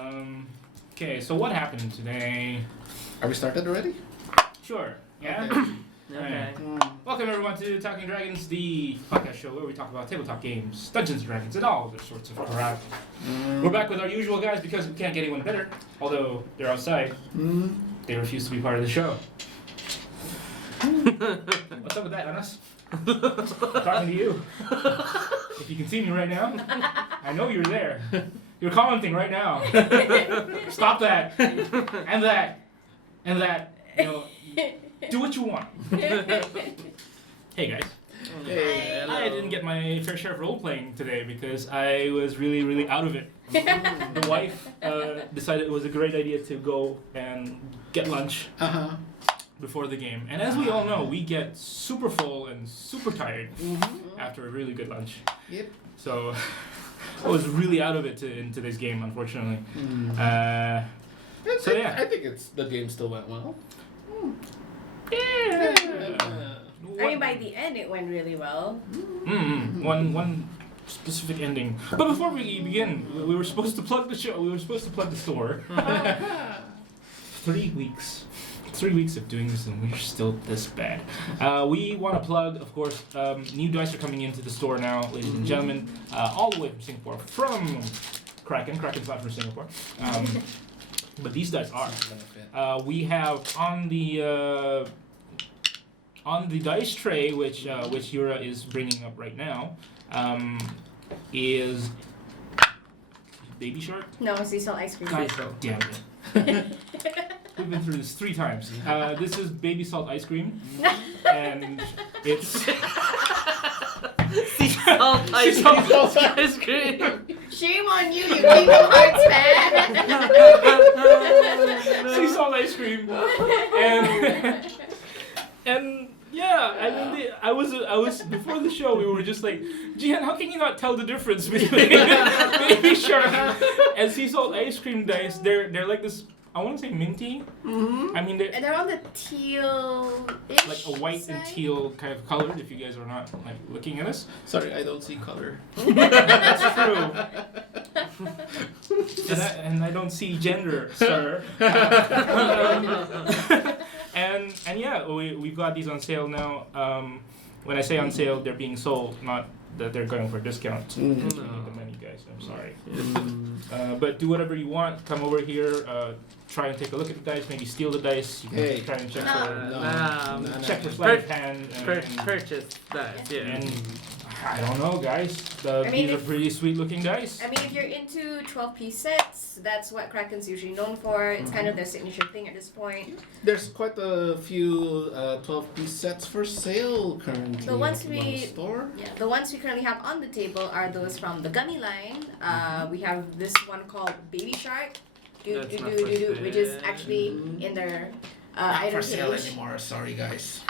Okay, so what happened today? Are we started already? Sure. Yeah. Okay. Welcome everyone to Talking Dragons, the podcast show where we talk about tabletop games, Dungeons and Dragons, and all other sorts of crap. We're back with our usual guys because we can't get anyone better. Although they're outside, they refuse to be part of the show. What's up with that, Anas? I'm talking to you. If you can see me right now, I know you're there. You're commenting right now. Stop that. And that. And that. You know, do what you want. Hey guys. Hey, I didn't get my fair share of role playing today because I was really out of it. The wife decided it was a great idea to go and get lunch before the game. And as we all know, we get super full and super tired after a really good lunch. Yep. So I was really out of it in today's game, unfortunately. So yeah. I think the game still went well. Yeah. I mean, by the end, it went really well. One specific ending. But before we begin, we were supposed to plug the show. We were supposed to plug the store. 3 weeks. 3 weeks of doing this, and we're still this bad. We want to plug, of course, new dice are coming into the store now, ladies and gentlemen, all the way from Singapore, from Kraken. Kraken's not from Singapore. But these dice are. We have on the dice tray, which Yura is bringing up right now, is Baby Shark. No, sea salt ice cream. God damn it. We've been through this 3 times. This is baby salt ice cream, and it's Sea salt ice cream. Shame on you, you Kingdom Hearts fan. sea salt ice cream, and yeah, I mean, I was before the show we were just like, Jihan, how can you not tell the difference between Baby Shark and sea salt ice cream dice? They're like this. I want to say minty. I mean, they're on the teal-ish like a white side. and teal kind of colored. If you guys are not like looking at us, Sorry, I don't see color. that's true. and I don't see gender, sir. And yeah, we've got these on sale now. When I say on sale, they're being sold, not that they're going for a discount. So need the money, guys. I'm sorry. But do whatever you want. Come over here. Try and take a look at the dice. Maybe steal the dice. You can try and check check for sleight of hand. Purchase that, yeah. And I don't know, guys. These are pretty sweet looking dice. I mean, if you're into 12-piece sets, that's what Kraken's usually known for. It's kind of their signature thing at this point. There's quite a few 12-piece sets for sale currently. The ones at one store. the ones we currently have on the table are those from the gummy line. We have this one called Baby Shark, which is actually in their Not item for sale page. anymore. Sorry, guys.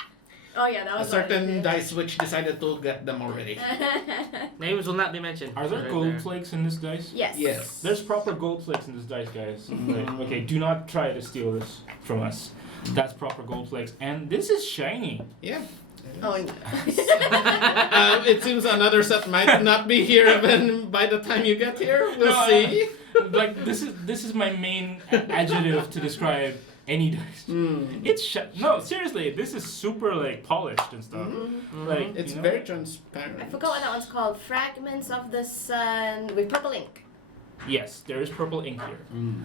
Oh yeah, that A was certain dice which decided to get them already. Names will not be mentioned. Are there Right gold there. flakes in this dice? Yes. Yes. There's proper gold flakes in this dice, guys. Like, okay, do not try to steal this from us. That's proper gold flakes. And this is shiny. Yeah. Oh. It seems another set might not be here even by the time you get here. We'll No, see. Like, this is my main adjective to describe any dice. It's no, seriously, this is super like polished and stuff. Like It's you know? very transparent. I forgot what that one's called. Fragments of the Sun with purple ink. Yes, there is purple ink here,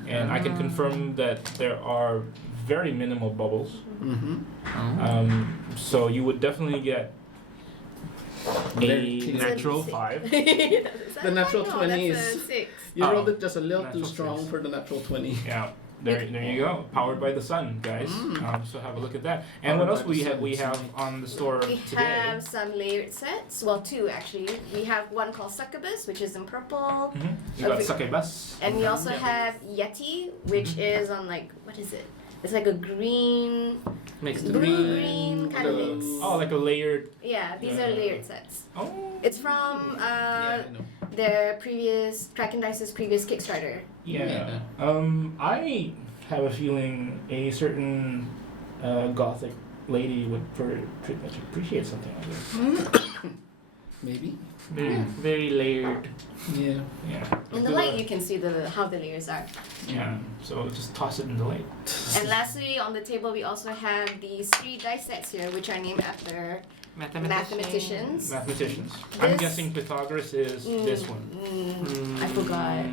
and I can confirm that there are very minimal bubbles. So you would definitely get Very a clear. natural 5. The natural 20 that's is- a 6. You Oh, rolled it just a little too natural strong six. for the natural 20. Yeah, there you go. Powered by the sun, guys. So have a look at that. And what Powered else by the sun. we have on the store We today? have some layered sets. Well, 2 actually. We have one called Succubus, which is in purple. We got Okay. Sakebus. And we also have Yeti, which is on like, what is it? It's like a green, Mixed. blue-green kind of mix. Oh, like a layered. Yeah, these are layered sets. Oh. It's from Yeah, I know. their previous, Kraken Dice's previous Kickstarter. Yeah. I have a feeling a certain gothic lady would pretty much appreciate something like this. Maybe. Very layered. Yeah. Yeah. In the light, you can see how the layers are. Yeah. So just toss it in the light. And lastly, on the table, we also have these 3 dice sets here, which are named after mathematicians. Mathematicians. I'm This- guessing Pythagoras is this one. I forgot.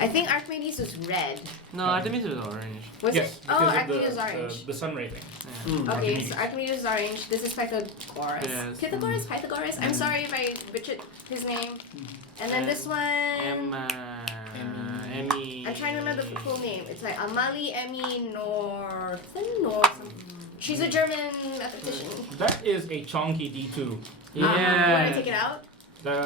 I think Archimedes was red. No, Artemis was orange. Was Yes, it? because Oh, of Archimedes was orange. the sun ray thing. Yeah. Okay, Archimedes. so Archimedes is orange. This is Pythagoras. Yes. Pythagoras. I'm sorry if I butchered his name. And then this one. Emma. Emmy. I'm trying to remember the full name. It's like Amalie Emmy Norton. She's a German mathematician. That is a chonky D2. You Yeah. want to take it out?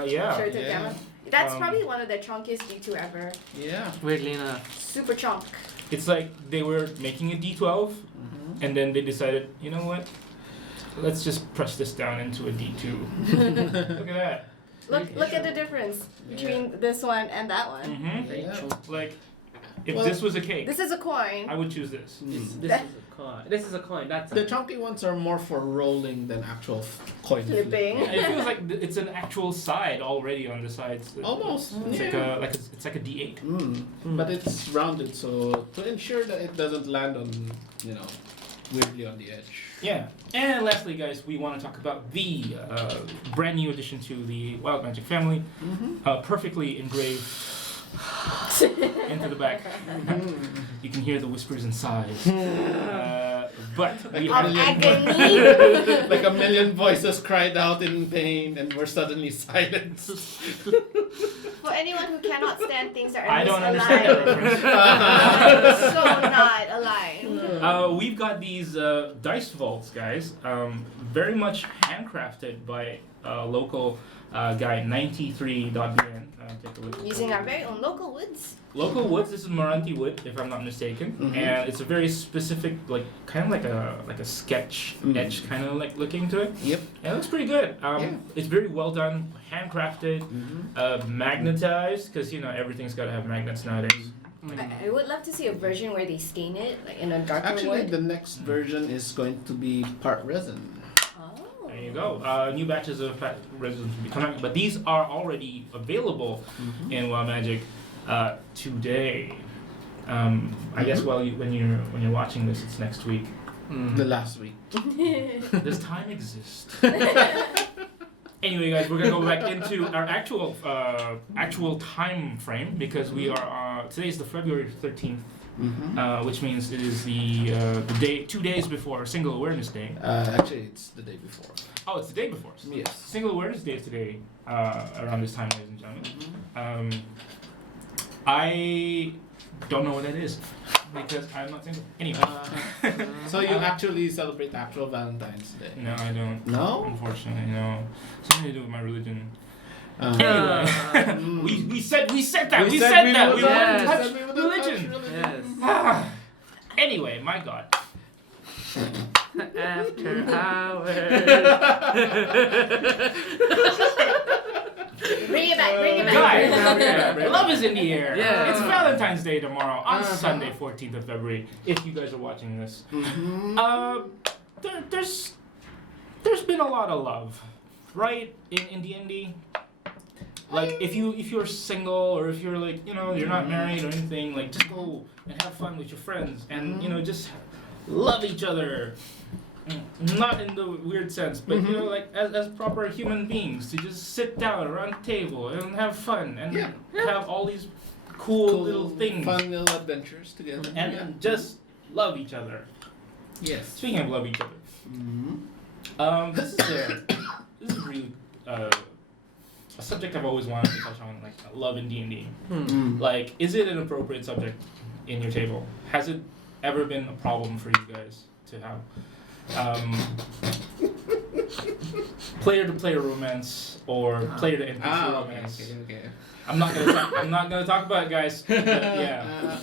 Yeah. Show it to the Yeah. camera. That's Um, probably one of the chunkiest D2 ever. Yeah. Weirdly enough. Super chunk. It's like they were making a D12, and then they decided, you know what? Let's just press this down into a D2. Look at that. Look at the difference between this one and that one. Mm-hmm. Yeah. Like, if Well, this was a cake, This is a coin. I would choose this. This is a coin. This is a coin. That's The chunky ones are more for rolling than actual coin Flipping. It feels like it's an actual side already on the sides. Almost. It's Yeah. it's like a D8. But it's rounded, so to ensure that it doesn't land on, weirdly on the edge. Yeah. And lastly, guys, we want to talk about the brand new addition to the Wild Magic family, perfectly engraved into the back. You can hear the whispers and sighs. But we Like Of have agony. Like a million voices cried out in pain and were suddenly silenced. For anyone who cannot stand things that are I don't understand that misaligned. reference. So not aligned. We've got these dice vaults, guys. Very much handcrafted by local guy 93.bn. Take a look. Using our very own local woods. Local woods. This is Moranti wood, if I'm not mistaken, and it's a very specific, like kind of like a sketch edge, kind of like looking to it. Yep. And it looks pretty good. It's very well done, handcrafted, magnetized, because everything's got to have magnets nowadays. I would love to see a version where they stain it, like in a darker Actually, wood. the next version is going to be part resin. Oh. There you go. New batches of resins will be coming, but these are already available in Wild Magic today. I guess when you're watching this, it's next week. The last week. Does time exist? Anyway, guys, we're gonna go back into our actual time frame because we are today is the February 13th, which means it is the day 2 days before Single Awareness Day. Actually, it's the day before. Oh, it's the day before. Yes. Single Awareness Day is today, around this time, ladies and gentlemen. I don't know what that is because I'm not single. Anyway. So you actually celebrate actual Valentine's Day? No, I don't. No? Unfortunately, no. Something to do with my religion. Uh, We said that. We said that. We would wouldn't yes. touch we wouldn't religion. touch Yes. Anyway, my God. After hours. Bring it back, bring it back. Guys, love is in the air. Yeah. It's Valentine's Day tomorrow on Sunday, 14th of February. If you guys are watching this, there's been a lot of love, right? In D&D. Like if you're single or if you're like you're not married or anything, like just go and have fun with your friends and just love each other. Not in the weird sense, but like as proper human beings, to just sit down around the table and have fun and have all these cool little things Fun little adventures together. and just love each other. Yes. Speaking of love each other, this is really a subject I've always wanted to touch on, like love in D&D. Like, is it an appropriate subject in your table? Has it ever been a problem for you guys to have? Player-to-player romance or player-to-NPC romance. Okay. I'm not gonna talk about it, guys. But yeah.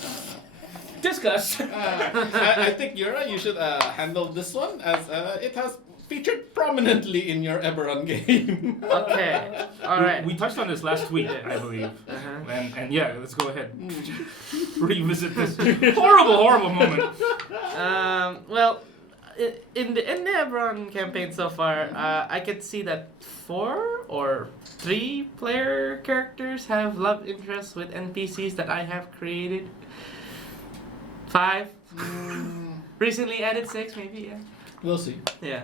Discuss. I think Yura, you should handle this one as it has featured prominently in your Eberron game. Okay. All right. We touched on this last week, I believe. And yeah, let's go ahead. Revisit this horrible moment. Well, in the Eberron campaign so far, I could see that 4 or 3 player characters have love interests with NPCs that I have created. 5. Recently added 6, maybe. Yeah. We'll see. Yeah.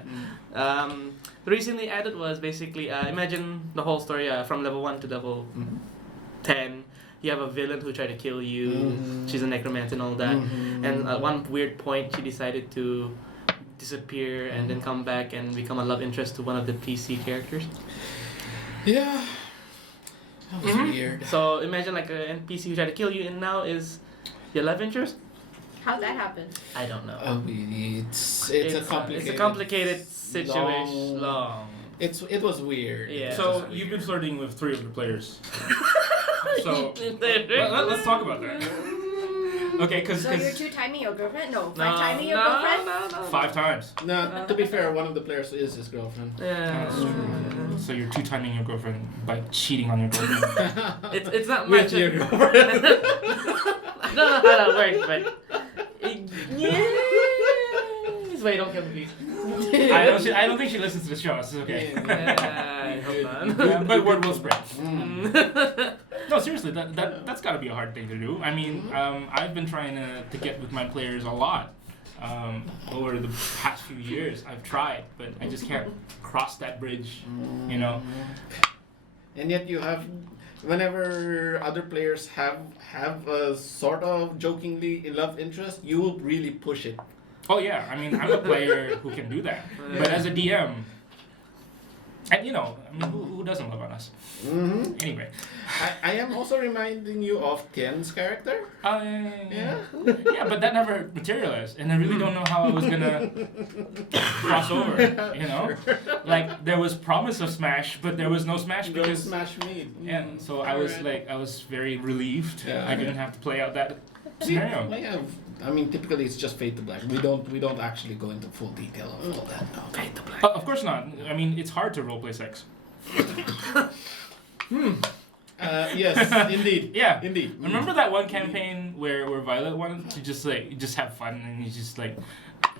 Recently added was basically imagine the whole story from level 1 to level 10. You have a villain who tried to kill you. She's a necromancer and all that. And at one weird point, she decided to disappear and then come back and become a love interest to one of the PC characters. Yeah. That was weird. So imagine like an NPC who tried to kill you and now is your love interest. How'd that happen? I don't know. It's a complicated situation. Long. It was weird. Yeah. So you've been flirting with 3 of the players. So let's talk about that. Okay, because So you're 2-timing your girlfriend? No, 5-timing your girlfriend? No. 5 times. No, to be fair, one of the players is his girlfriend. Yeah. That's true. So you're 2-timing your girlfriend by cheating on your girlfriend. It's not With much. your girlfriend. I don't know how that works, but yes. Wait, don't kill me, please. I don't think she listens to the show. So it's okay. Yeah, hold on. Yeah, but word will spread. No, seriously, that's got to be a hard thing to do. I mean, I've been trying to get with my players a lot over the past few years. I've tried, but I just can't cross that bridge, you know. And yet you have, whenever other players have a sort of jokingly love interest, you will really push it. Oh yeah, I mean, I'm a player who can do that. But as a DM, and you know, I mean, who doesn't love on us? Anyway. I am also reminding you of Tien's character. Yeah, but that never materialized, and I really don't know how I was gonna cross over. You know, like there was promise of Smash, but there was no Smash because Smash me. and so I was very relieved. Yeah. I didn't have to play out that We scenario. have. I mean, typically it's just Fade to Black. We don't actually go into full detail of all that. No. Fade to black. Of course not. I mean, it's hard to roleplay sex. Yes, indeed. Yeah. Indeed. Remember that one campaign where Violet wanted to just have fun and he's just like,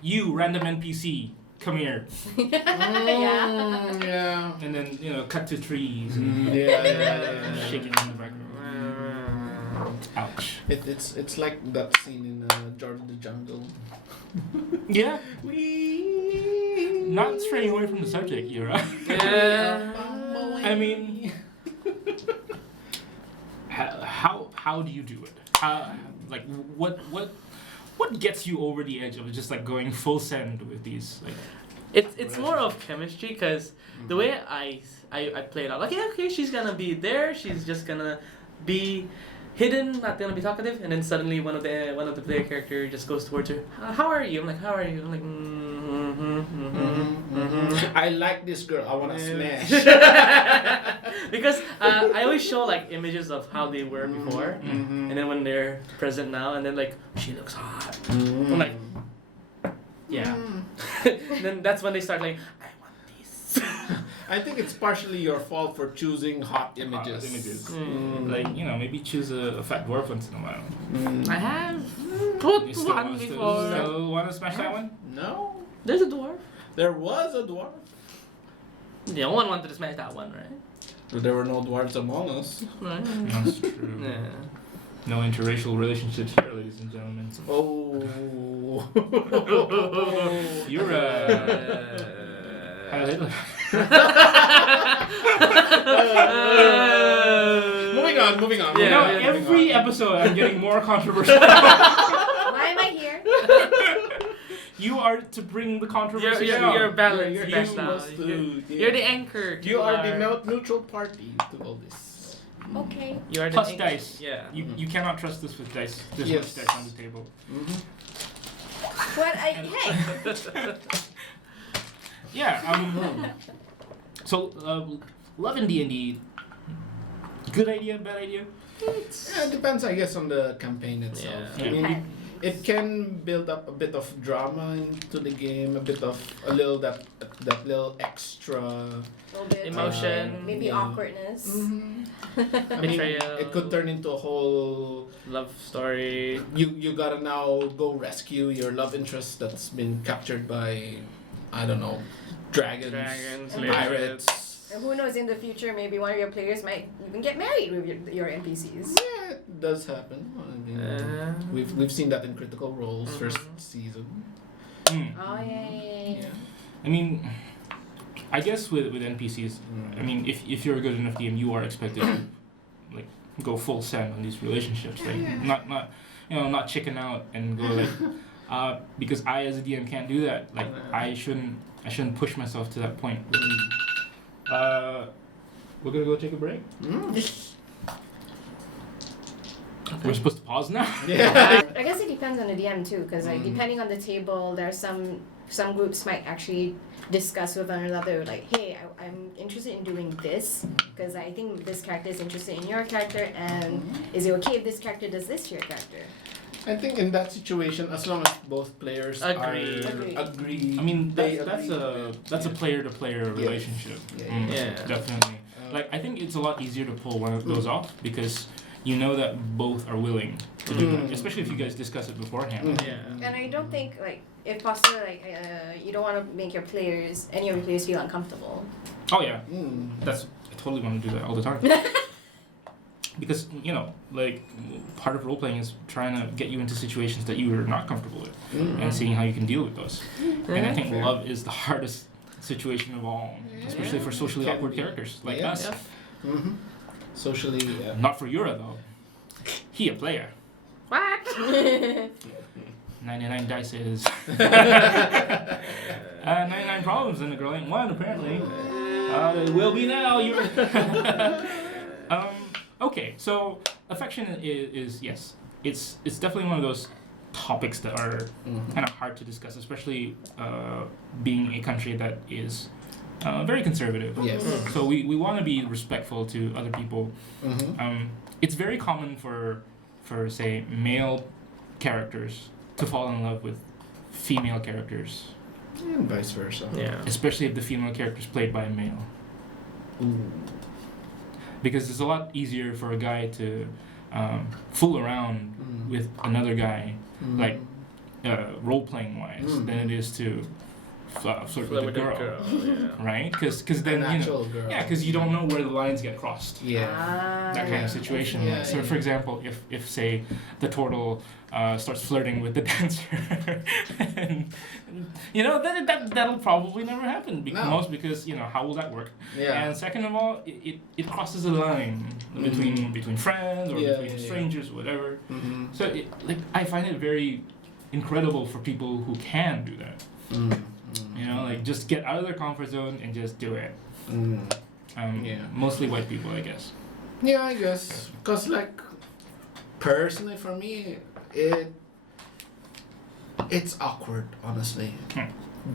you random NPC, come here, Yeah. Yeah. and then cut to trees and Yeah. shaking in the background. Ouch. It's like that scene in George of the Jungle. Yeah. We Not straying away from the subject, Yura. Yeah. I mean, how do you do it? What gets you over the edge of just like going full send with these like? It's more of chemistry because the way I play it out, like okay, she's gonna be there. She's just gonna be hidden, not gonna be talkative, and then suddenly one of the player character just goes towards her. How are you? I'm like, how are you? I'm like, I like this girl. I wanna smash. because I always show like images of how they were before, Mm-hmm. and then when they're present now, and then like she looks hot. I'm like, yeah. And then that's when they start like, I want these. I think it's partially your fault for choosing hot images. Like maybe choose a fat dwarf once in a while. I have put You still one before. want to smash that one? No, There's a dwarf. there was a dwarf. No one wanted to smash that one, right? But there were no dwarves among us. Right. That's true. Yeah. No interracial relationships here, ladies and gentlemen. Oh. Yura. Moving on. Yeah. Every episode I'm getting more controversial. Why am I here? You are to bring the controversy You're balanced. You're best now. supposed to- You're the anchor. You are the neutral party to all this. Okay. You are the Plus anchor. dice. Yeah. You cannot trust this with dice. There's Yes. much dice on the table. What hey. Yeah. So love in D&D. Good idea, bad idea? Yeah, it depends, I guess, on the campaign itself. Yeah. I mean, it can build up a bit of drama into the game, a little that little extra little bit Emotion. maybe Yeah. awkwardness. I mean, Betrayal. it could turn into a whole. Love story. You gotta now go rescue your love interest that's been captured by, I don't know, dragons, pirates. And who knows, in the future, maybe one of your players might even get married with your NPCs. Yeah, it does happen. I mean, we've seen that in Critical Role's first season. Mm. Oh yeah. I mean, I guess with NPCs, I mean, if you're a good enough DM, you are expected to like go full send on these relationships, like not chicken out and go like, because I as a DM can't do that. Like I shouldn't push myself to that point. We're gonna go take a break. We're supposed to pause now. Yeah. I guess it depends on the DM too, because like depending on the table, there are some groups might actually discuss with one another like, hey, I'm interested in doing this because I think this character is interested in your character, and is it okay if this character does this to your character? I think in that situation, as long as both players Agree. agree. I mean, they that's a agree. player-to-player relationship. Yeah. Definitely. Like I think it's a lot easier to pull one of those off because you know that both are willing to do that, especially if you guys discuss it beforehand. Yeah. And I don't think like if possible like you don't want to make any of your players feel uncomfortable. Oh yeah, I totally want to do that all the time. Because like part of role playing is trying to get you into situations that you are not comfortable with, and seeing how you can deal with those. And I think love is the hardest situation of all, especially for socially awkward characters like us. Socially, Not for Yura though. He a player. What? 99 dice is 99 problems and the girl ain't one apparently. It will be now. Okay, so affection is yes, it's definitely one of those topics that are kind of hard to discuss, especially being a country that is very conservative. Yes. So we want to be respectful to other people. It's very common for say male characters to fall in love with female characters, And vice versa. Yeah. especially if the female character is played by a male. Because it's a lot easier for a guy to fool around with another guy, like role-playing wise, than it is to flirt with a girl, right? Because then girl. because you don't know where the lines get crossed. Yeah. That kind of situation. Yeah, So, for example, if say the turtle starts flirting with the dancer, and, that'll probably never happen. Because how will that work? Yeah. And second of all, it crosses a line between friends or between strangers, whatever. So I find it very incredible for people who can do that. Just get out of their comfort zone and just do it. Mostly white people, I guess. Yeah, I guess. Because, personally for me, it's awkward, honestly.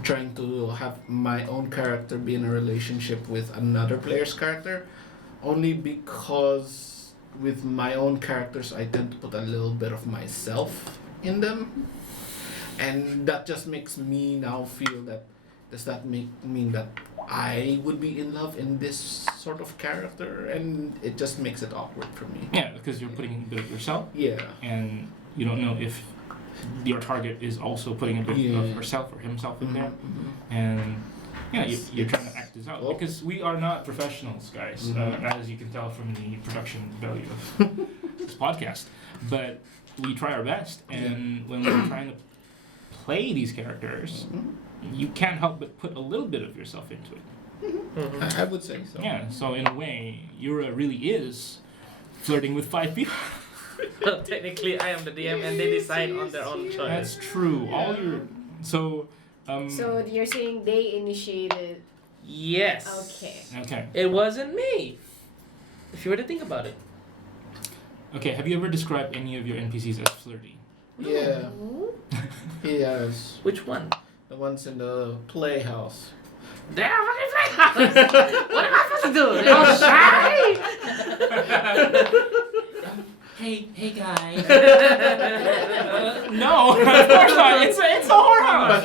Trying to have my own character be in a relationship with another player's character. Only because with my own characters, I tend to put a little bit of myself in them. And that just makes me now feel that, does that mean that I would be in love in this sort of character? And it just makes it awkward for me. Yeah, because you're putting a bit of yourself. Yeah. And you don't know if your target is also putting a bit of herself or himself in there. And you're trying to act this out. Because we are not professionals, guys, as you can tell from the production value of this podcast. But we try our best, and when we're trying to play these characters, you can't help but put a little bit of yourself into it. I would say so. Yeah, so in a way, Yura really is flirting with 5 people. Well, technically, I am the DM, and they decide on their own choice. That's true. So you're saying they initiated? Yes. Okay. It wasn't me. If you were to think about it. Okay, have you ever described any of your NPCs as flirty? Yeah. Yes. Which one? The ones in the playhouse. They're fucking playhouse! What am I supposed to do? They're all shy! Hey guys. No, of course not. It's a But whorehouse.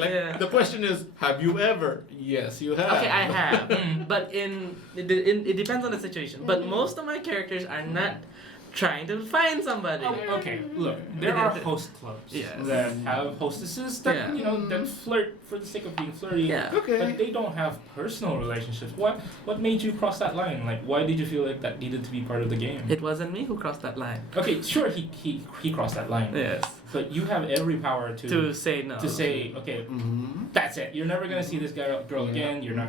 Yeah. the question is, have you ever? Yes, you have. Okay, I have, but it depends on the situation. But most of my characters are not trying to find somebody. Oh, okay, look, there are host clubs Yes. that have hostesses that Yeah. that flirt for the sake of being flirty. Yeah. Okay. But they don't have personal relationships. What made you cross that line? Like, why did you feel like that needed to be part of the game? It wasn't me who crossed that line. Okay, sure, he crossed that line. Yes. But you have every power To say no. to say, okay, Mm-hmm. that's it. You're never gonna see this girl again. You're not.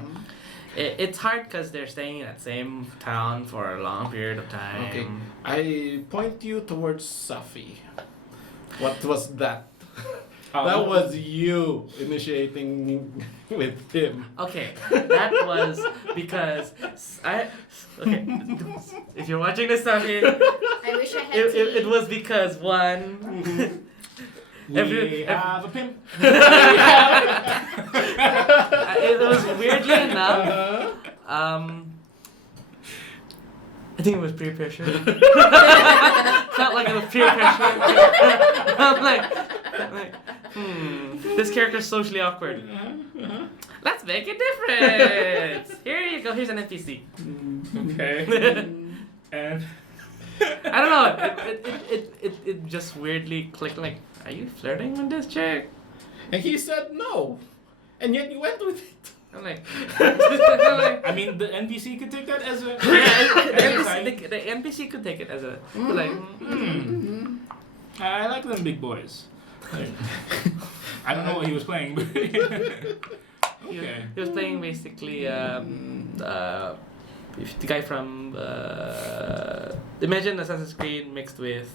It's hard because they're staying in that same town for a long period of time. Okay. I point you towards Safi. What was that? That was you initiating with him. Okay, that was because okay, if you're watching this stuff here, I wish I had it was because one, We have a pimp. it was weirdly enough, I think it was peer pressure. Felt like it was peer pressure. I'm like, this character's socially awkward. Let's make a difference. Here you go. Here's an NPC. Okay. And I don't know. It just weirdly clicked. Like, are you flirting with this chick? And he said no. And yet you went with it. I'm like, I mean, the NPC could take that as a. the NPC could take it as a like. I like them big boys. I don't know what he was playing, but. Okay. He was playing basically the guy from imagine Assassin's Creed mixed with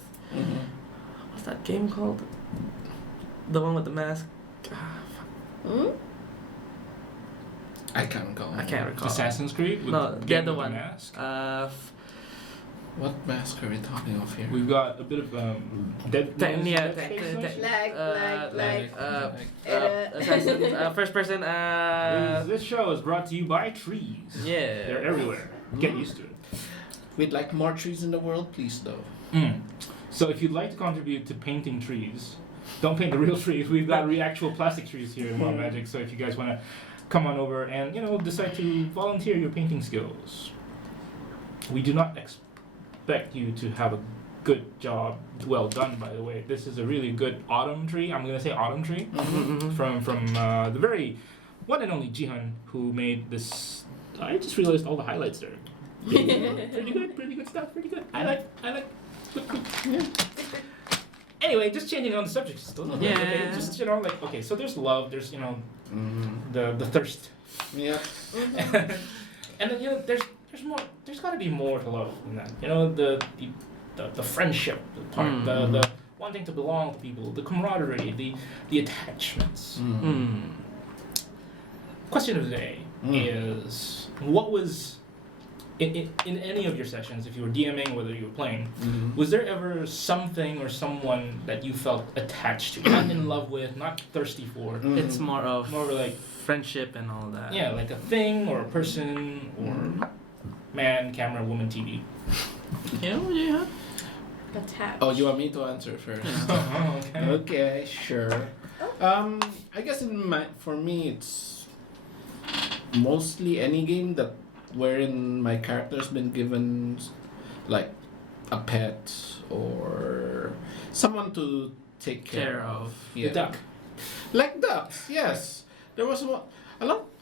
what's that game called? The one with the mask. I can't recall. I can't recall. Assassin's Creed? With No, the other one. Mask? What mask are we talking of here? We've got a bit of Dead first person. This show is brought to you by trees. Yeah. They're everywhere. Get used to it. We'd like more trees in the world, please, though. So if you'd like to contribute to painting trees, don't paint the real trees. We've got actual plastic trees here in Wild Magic. So if you guys want to come on over and decide to volunteer your painting skills, we do not expect you to have a good job. Well done, by the way. This is a really good autumn tree. I'm gonna say autumn tree from the very one and only Jihan, who made this. I just realized all the highlights there. Pretty good stuff. Pretty good. I like. Yeah. Anyway, just changing on the subject just a little bit. Okay, just okay. So there's love. There's the thirst. Yeah. And then there's more. There's got to be more to love than that. The friendship part, the wanting to belong to people, the camaraderie, the attachments. Question of the day is, what was in any of your sessions, if you were DMing, whether you were playing, was there ever something or someone that you felt attached to, not in love with, not thirsty for? It's more of like friendship and all that. Yeah, like a thing or a person or man, camera, woman, TV. Yeah. Attached. Oh, you want me to answer first? Okay. Okay, sure. I guess for me it's mostly any game that wherein my character's been given like a pet or someone to take care of. The duck. Like ducks, yes. There was a lot.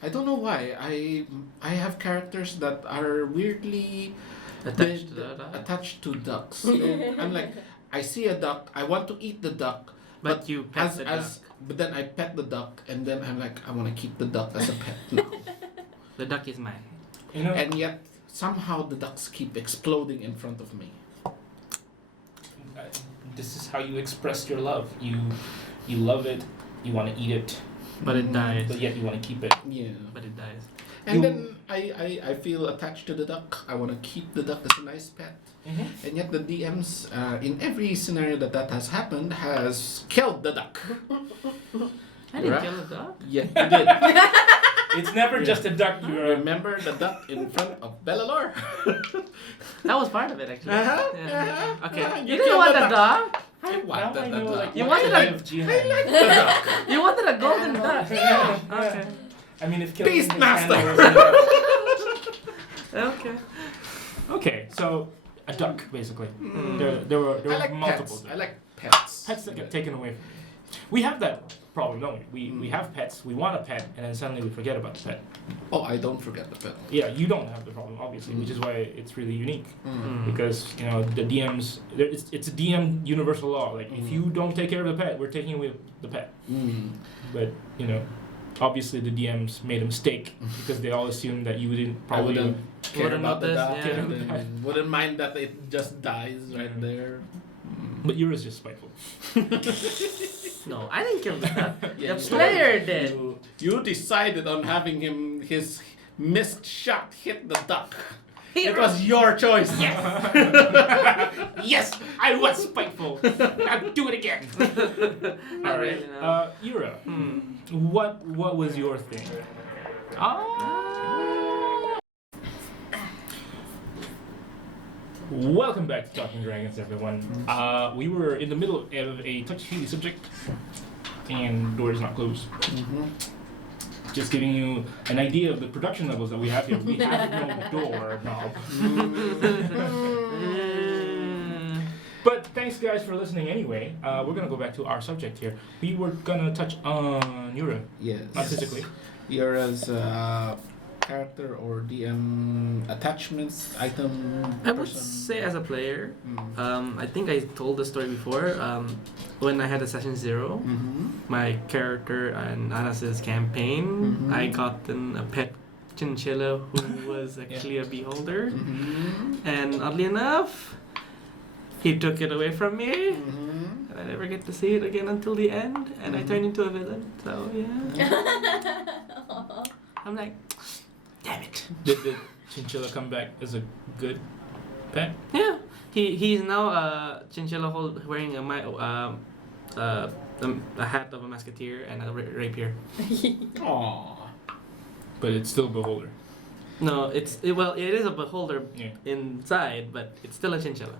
I don't know why. I have characters that are weirdly attached to ducks. And I'm like, I see a duck. I want to eat the duck. But you pet the duck. But then I pet the duck, and then I'm like, I want to keep the duck as a pet now. The duck is mine. And yet somehow the ducks keep exploding in front of me. This is how you express your love. You love it. You want to eat it. But it dies. But yet you want to keep it. Yeah. But it dies. And then I feel attached to the duck. I want to keep the duck as a nice pet. And yet the DMs, in every scenario that has happened, has killed the duck. I didn't kill the duck. Yeah, you did. It's never just a duck. You Remember the duck in front of Bellalor? That was part of it, actually. Uh-huh, Yeah. uh-huh, Okay. uh-huh. You didn't want the duck? I wanted now I know, the like, duck. You what wanted kind a- of Jihan. You wanted a golden Animal. duck. Yeah. Okay. I mean, if killing his Beastmaster. hand was Okay. okay, so a duck basically. Mm. There were I like multiple pets. ducks. I like pets. Pets that get taken away from you. We have that problem, don't we? We have pets, we want a pet, and then suddenly we forget about the pet. Oh, I don't forget the pet. Yeah, you don't have the problem, obviously, which is why it's really unique. Mm. Because, you know, the DMs, it's a DM universal law. Like, if you don't take care of the pet, we're taking away the pet. Mm. But, you know, obviously the DMs made a mistake because they all assumed that you didn't I probably... wouldn't care Wouldn't about the notice, duck. yeah. And then wouldn't mind that it just dies right Mm. there. But Yura's just spiteful. No, I didn't kill the duck. Yeah, The you- player did. You decided on having his missed shot hit the duck. It Hero. was your choice. Yes, I was spiteful. Now do it again. Not All right, really, no. Yura, Hmm. what was your thing? Welcome back to Talking Dragons, everyone. We were in the middle of a touchy subject, and door is not closed. Mm-hmm. Just giving you an idea of the production levels that we have here. We have no door knob. Mm. But thanks, guys, for listening anyway. We're gonna go back to our subject here. We were gonna touch on Yura, Yes. not physically. Yura's character or DM attachments, item, I would person. say as a player, Mm. I think I told the story before. When I had a session 0, Mm-hmm. my character in Anas's campaign, Mhm. I got a pet chinchilla who was actually a beholder. Mm-hmm. And oddly enough, he took it away from me. Mm-hmm. And I never get to see it again until the end. And I turned into a villain. So, yeah. I'm like, damn it. Did the chinchilla come back as a good pet? Yeah. He's now a chinchilla wearing a hat of a musketeer and a rapier. Aww. But it's still beholder. No, it is a beholder Yeah. inside, but it's still a chinchilla.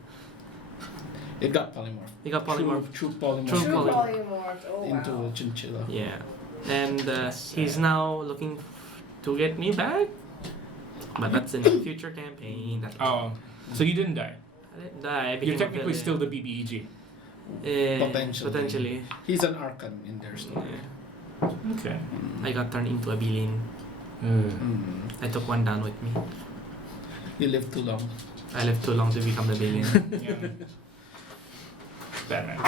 It got polymorphed. He got polymorphed. True polymorph. True True polymorph. polymorph. Oh Into wow. a chinchilla. Yeah. And he's now looking to get me back. But that's in the future campaign. Oh, so you didn't die. I didn't die. I You're became a technically villain. still the BBEG. Potentially. He's an Archon in their story. Yeah. Okay. I got turned into a villain. Mm. I took one down with me. You live too long. I lived too long to become the villain. Yeah. Batman.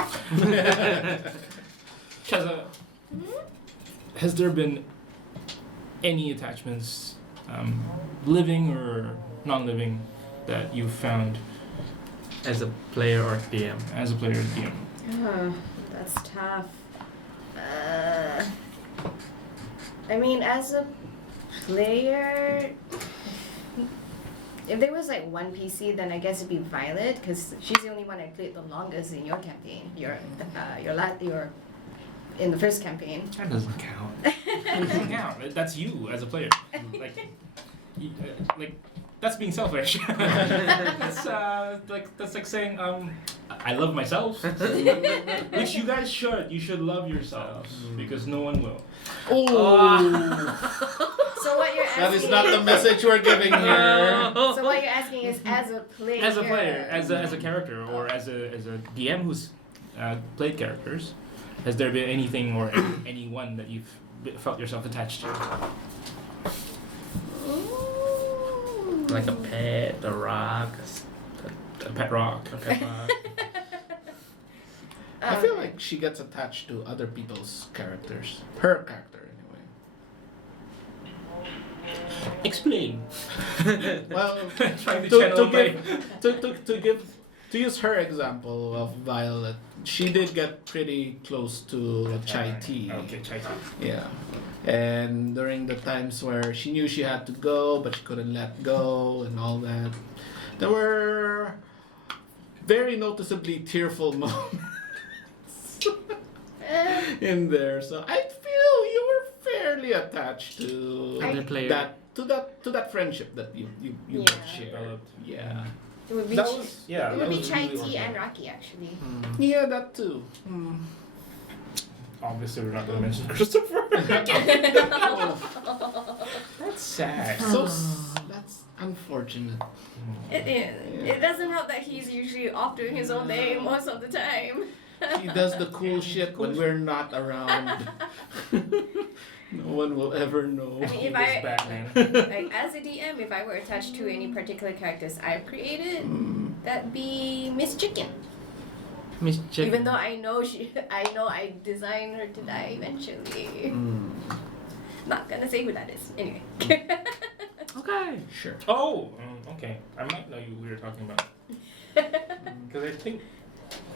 Shaza, has there been any attachments, living or non-living, that you've found As a player or DM. as a player and DM? Oh, that's tough. I mean, as a player, if there was like one PC, then I guess it'd be Violet, because she's the only one I played the longest in your campaign. Your in the first campaign. That doesn't count. That doesn't count. That's you as a player. Like that's being selfish. That's like saying I love myself, which you guys should. You should love yourselves because no one will. Oh, So what you're asking that is not the message we're giving here. So what you're asking is as a player. As a player, as a character, or as a DM who's played characters, has there been anything or anyone that you've felt yourself attached to? Ooh. Like a pet, a rock, A pet rock. a pet rock. I feel like she gets attached to other people's characters. Her character, anyway. Explain. Well, Trying to to, channel to, my. to use her example of Violet, she did get pretty close to Chai Tea. Okay, chai tea. Yeah. And during the times where she knew she had to go, but she couldn't let go and all that, there were very noticeably tearful moments in there. So I feel you were fairly attached to Other player. that friendship that you Yeah. shared. Developed. Yeah. It would be. That was It would be was Chai really Tea and organic. Rocky actually. Yeah, that too. Obviously, we're not going to mention Christopher. That's sad. That's unfortunate. It doesn't help that he's usually off doing his own thing most of the time. He does the cool shit when we're not around. No one will ever know. I mean, if This I Batman. like as a DM, if I were attached to any particular characters I've created, that'd be Miss Chicken. Miss Chicken. Even though I know I designed her to die eventually. Not gonna say who that is. Anyway. Okay. Sure. Oh, okay. I might know who you're talking about. Because I think.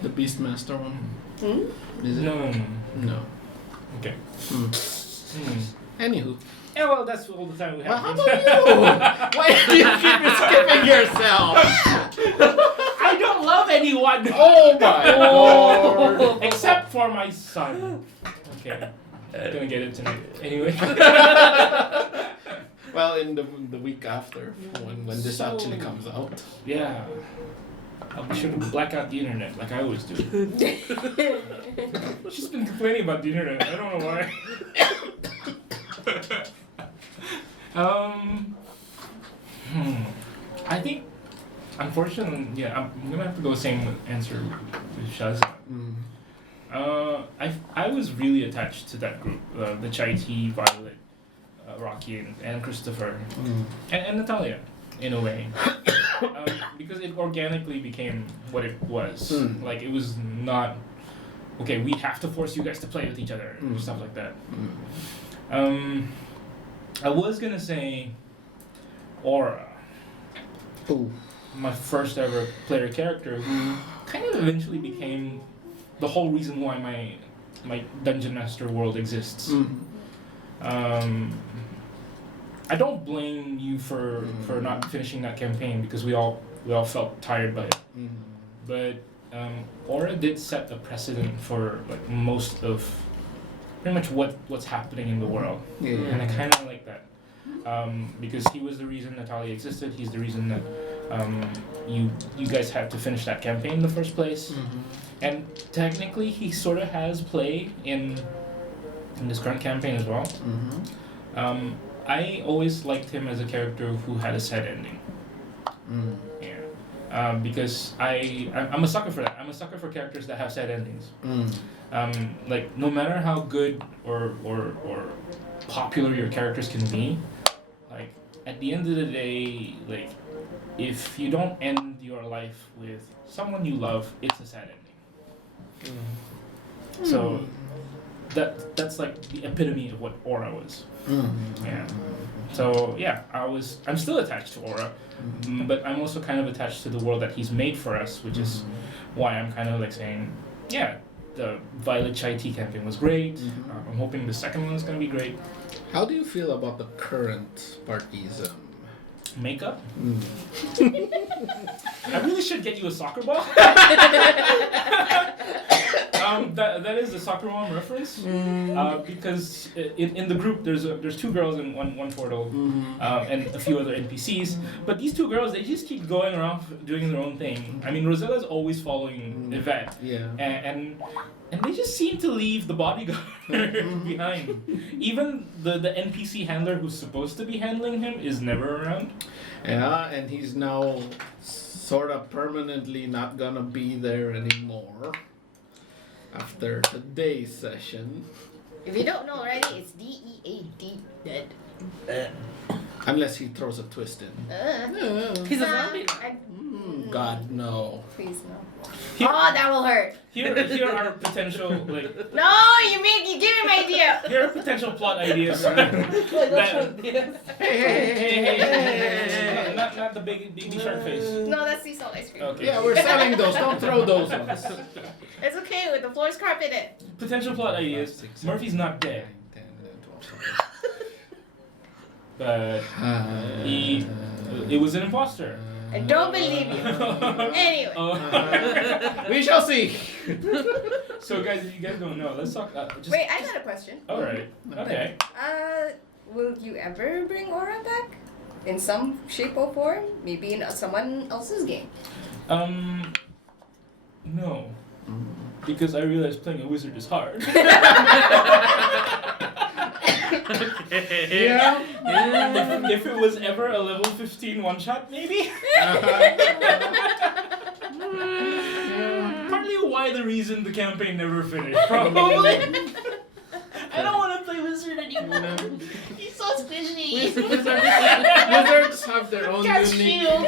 The Beastmaster one. Is it? No. No. Okay. Anywho. Yeah, well, that's all the time we Well, have. how about you? Why do you keep skipping yourself? I don't love anyone. Oh my lord. Except for my son. Okay. Gonna get it tonight. Anyway. Well, in the week after, when this actually comes out. Yeah. I'll be sure to black out the internet like I always do. She's been complaining about the internet. I don't know why. I think, unfortunately, yeah, I'm gonna have to go same answer with Shazam. I was really attached to that group, the Chai Tea, Violet, Rocky, and Christopher, and Natalia, in a way, because it organically became what it was. Like it was not okay. We have to force you guys to play with each other and stuff like that. I was gonna say Aura, my first ever player character, who kind of eventually became the whole reason why my Dungeon Master world exists. I don't blame you for not finishing that campaign because we all felt tired by it. But Aura did set a precedent for like most of pretty much what's happening in the world, and I kind of like that because he was the reason Natalia existed. He's the reason that you guys had to finish that campaign in the first place. And technically, he sort of has play in this current campaign as well. I always liked him as a character who had a sad ending. Yeah, because I'm a sucker for that. I'm a sucker for characters that have sad endings. Like no matter how good or popular your characters can be, like at the end of the day, like if you don't end your life with someone you love, it's a sad ending. So that's like the epitome of what Aura was. Yeah. So yeah, I'm still attached to Aura, but I'm also kind of attached to the world that he's made for us, which is why I'm kind of like saying, yeah, the Violet Chai Tea campaign was great. I'm hoping the second one is gonna be great. How do you feel about the current party's Makeup? I really should get you a soccer ball. That is a Soccer Mom reference because in the group there's two girls and one portal and a few other NPCs, but these two girls, they just keep going around doing their own thing. I mean, Rosella's always following Yvette, and they just seem to leave the bodyguard behind. Even the NPC handler who's supposed to be handling him is never around. Yeah, and he's now sort of permanently not gonna be there anymore after today's session. If you don't know already, it's DEAD, dead. Unless he throws a twist in. He's a zombie. God, no. Please no. Oh, that will hurt. Here are potential like No, you give me my idea. here are potential plot ideas. Hey. Not the big shark face. No, that's sea salt ice cream. Okay. Yeah, we're selling those. Don't throw those ones. It's okay with the floor's carpeted. Potential plot ideas. Murphy's not dead, but it was an imposter. I don't believe you. Anyway. We shall see. So guys, if you guys don't know, let's talk. Just, Wait, I got a question. All right. Okay. Will you ever bring Aura back? in some shape or form? Maybe in someone else's game. No. Because I realized playing a wizard is hard. Yeah. If it was ever a level 15 one-shot, maybe? Partly why the reason the campaign never finished, probably. I don't want to play wizard anymore. He's so squishy. Wizards have their own Cast unique. shield.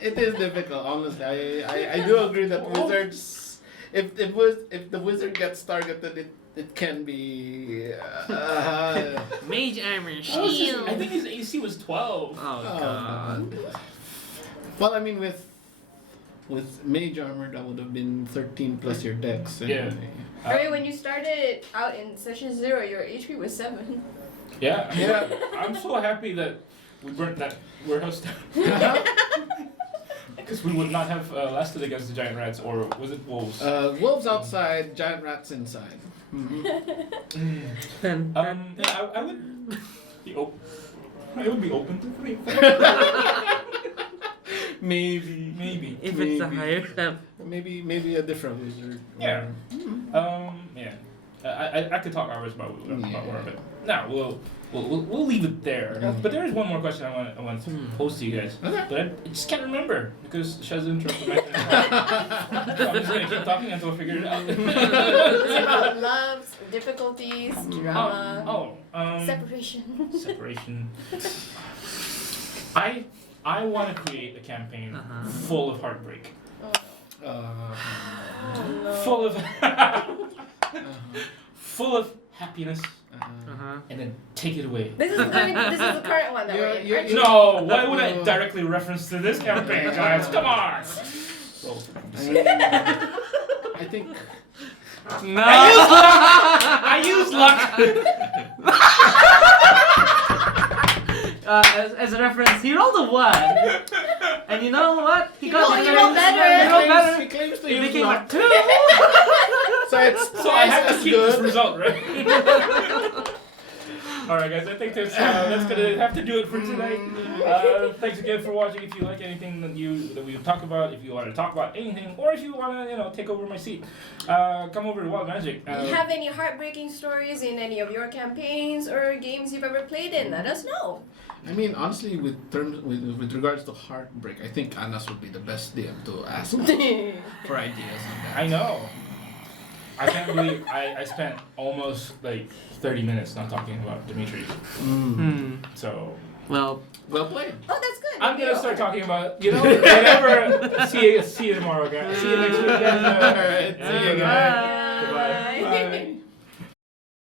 It is difficult, honestly. I do agree that wizards, if the wizard gets targeted, it can be. Mage armor, I shield. think his AC was 12. Oh god. Well, I mean, with mage armor, that would have been 13 plus your dex. Yeah. Alright, when you started out in session 0, your HP was 7. Yeah. Yeah. I'm so happy that we burnt that warehouse down. Because we would not have lasted against the giant rats, or was it wolves? Wolves outside, giant rats inside. Mm-hmm. Yeah, I would be open. I would be open to 3. Maybe. If it's a higher level. Maybe a different wizard. Yeah. Or- Yeah. I could talk hours about more of it. No, we'll leave it there. Mm. But there is one more question I want to pose to you guys. Okay. But I just can't remember because Shaz interrupted my thought. So I'm just gonna keep talking until I figure it out. It's about loves, difficulties, drama, separation. Separation. I want to create a campaign full of heartbreak. Oh, no. Full of full of happiness, and then take it away. This is the current one that we're in. You're- No, why would I directly reference to this campaign, guys? Come on. Roll. I think. No. I use luck. As a reference, he rolled a 1. And you know what? He got rolled better. He rolled better. He claims to He use became luck. a 2. So it's So I have to as keep good. this result, right? Alright guys, I think that's gonna have to do it for tonight. Thanks again for watching. If you like anything that we talk about, if you want to talk about anything, or if you want to take over my seat, come over to Wild Magic. Do you have any heartbreaking stories in any of your campaigns or games you've ever played in? Let us know. I mean, honestly, with regards to heartbreak, I think Anas would be the best DM to ask for ideas on that. I know. I can't believe I spent almost like 30 minutes not talking about Dimitri. So Well played. Oh, that's good. I'm gonna start talking about whatever. See you tomorrow, guys. See you next week, guys. Alright, See you guys. Bye. Goodbye. Bye.